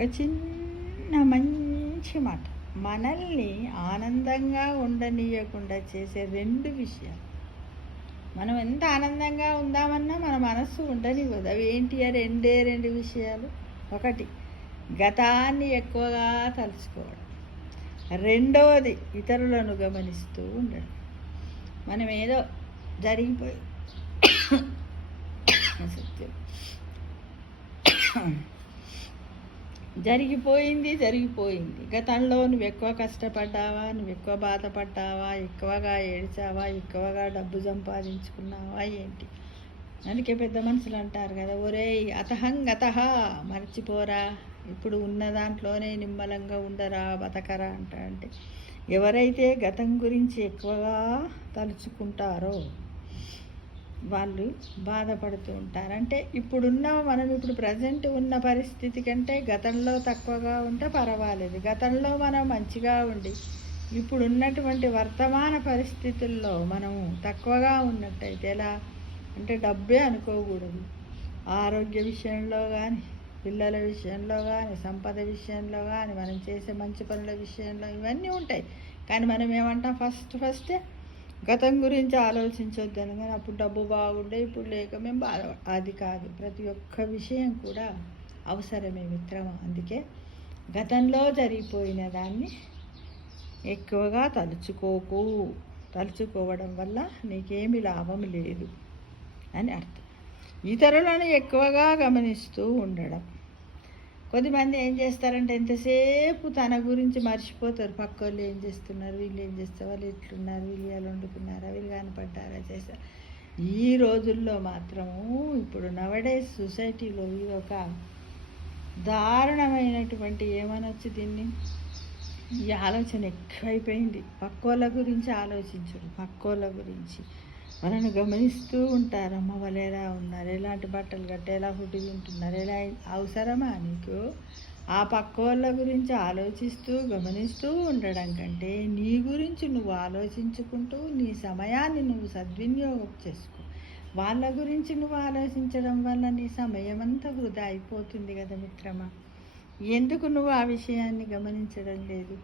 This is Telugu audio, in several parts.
ఒక చిన్న మంచి మాట మనల్ని ఆనందంగా ఉండనీయకుండా చేసే 2 విషయాలు. మనం ఎంత ఆనందంగా ఉందామన్నా మన మనస్సు ఉండనివ్వదు. అవి ఏంటి? ఆ 2 విషయాలు. ఒకటి, గతాన్ని ఎక్కువగా తలుచుకోవడం. రెండవది, ఇతరులను గమనిస్తూ ఉండడం. మనం ఏదో జరిగిపోయి సత్యం జరిగిపోయింది. గతంలో నువ్వు ఎక్కువ కష్టపడ్డావా, నువ్వు ఎక్కువ బాధపడ్డావా, ఎక్కువగా ఏడ్చావా, ఎక్కువగా డబ్బు సంపాదించుకున్నావా ఏంటి? అందుకే పెద్ద మనుషులు అంటారు కదా, ఒరేయ్ అతహం గతః, మర్చిపోరా, ఇప్పుడు ఉన్న దాంట్లోనే నిమ్మలంగా ఉండరా, బతకరా అంటే ఎవరైతే గతం గురించి ఎక్కువగా తలుచుకుంటారో వాళ్ళు బాధపడుతూ ఉంటారు. అంటే మనం ఇప్పుడు ప్రజెంట్ ఉన్న పరిస్థితి కంటే గతంలో తక్కువగా ఉంటే పర్వాలేదు. గతంలో మనం మంచిగా ఉండి ఇప్పుడు ఉన్నటువంటి వర్తమాన పరిస్థితుల్లో మనము తక్కువగా ఉన్నట్టయితే ఎలా అంటే డబ్బే అనుకోకూడదు. ఆరోగ్య విషయంలో కానీ, పిల్లల విషయంలో కానీ, సంపద విషయంలో కానీ, మనం చేసే మంచి పనుల విషయంలో ఇవన్నీ ఉంటాయి. కానీ మనం ఏమంటాం, ఫస్టే గతం గురించి ఆలోచించొద్దని. కానీ అప్పుడు డబ్బు బాగుండే, ఇప్పుడు లేక మేము అది కాదు. ప్రతి ఒక్క విషయం కూడా అవసరమే మిత్రమా. అందుకే గతంలో జరిగిపోయిన దాన్ని ఎక్కువగా తలుచుకోవడం వల్ల నీకేమి లాభం లేదు అని అర్థం. ఇతరులను ఎక్కువగా గమనిస్తూ ఉండడం. కొద్దిమంది ఏం చేస్తారంటే ఎంతసేపు తన గురించి మర్చిపోతారు. పక్క వాళ్ళు ఏం చేస్తున్నారు, వీళ్ళు ఏం చేస్తారు, వాళ్ళు ఎట్లున్నారు, వీళ్ళు ఎలా వండుకున్నారా, వీళ్ళు కనపడ్డారా, చేశారు. ఈ రోజుల్లో మాత్రము ఇప్పుడు నవడేస్ సొసైటీలో ఇది ఒక దారుణమైనటువంటి ఏమనొచ్చు దీన్ని, ఈ ఆలోచన ఎక్కువైపోయింది. పక్కోళ్ళ గురించి ఆలోచించరు, పక్కోళ్ళ గురించి వాళ్ళని గమనిస్తూ ఉంటారు. అమ్మ వాళ్ళు ఎలా ఉన్నారు, ఎలాంటి బట్టలు కట్టి, ఎలా ఫుడ్ తింటున్నారు, ఎలా అవసరమా నీకు? ఆ పక్క వాళ్ళ గురించి ఆలోచిస్తూ గమనిస్తూ ఉండడం కంటే నీ గురించి నువ్వు ఆలోచించుకుంటూ నీ సమయాన్ని నువ్వు సద్వినియోగం చేసుకో. వాళ్ళ గురించి నువ్వు ఆలోచించడం వల్ల నీ సమయం అంతా వృధా అయిపోతుంది కదా మిత్రమా. ఎందుకు నువ్వు ఆ విషయాన్ని గమనించడం లేదు?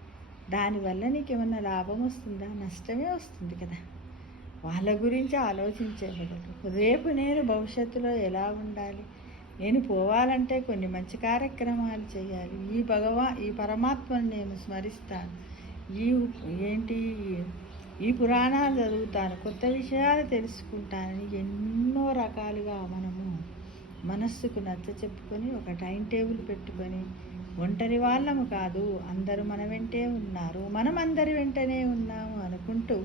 దానివల్ల నీకేమన్నా లాభం వస్తుందా? నష్టమే వస్తుంది కదా. వాళ్ళ గురించి ఆలోచించే బదులు రేపు నేను భవిష్యత్తులో ఎలా ఉండాలి, నేను పోవాలంటే కొన్ని మంచి కార్యక్రమాలు చేయాలి, ఈ పరమాత్మను నేను స్మరిస్తాను, ఈ పురాణాలు చదువుతాను, కొత్త విషయాలు తెలుసుకుంటానని ఎన్నో రకాలుగా మనము మనస్సుకు నచ్చ చెప్పుకొని ఒక టైం టేబుల్ పెట్టుకొని, ఒంటరి వాళ్ళము కాదు, అందరూ మన వెంటే ఉన్నారు, మనం అందరి వెంటనే ఉన్నాము అనుకుంటూ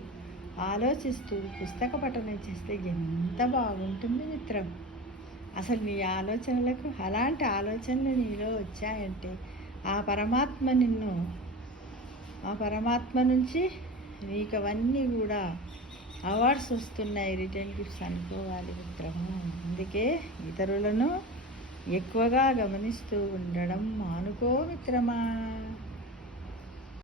ఆలోచిస్తూ పుస్తక పఠనం చేస్తే ఎంత బాగుంటుంది మిత్రం. అసలు నీ ఆలోచనలకు అలాంటి ఆలోచనలు నీలో వచ్చాయంటే ఆ పరమాత్మ నుంచి నీకు అవన్నీ కూడా అవార్డ్స్ వస్తున్నాయి, రిటర్న్ గిఫ్ట్స్ అనుకోవాలి మిత్రము. అందుకే ఇతరులను ఎక్కువగా గమనిస్తూ ఉండడం మానుకో మిత్రమా.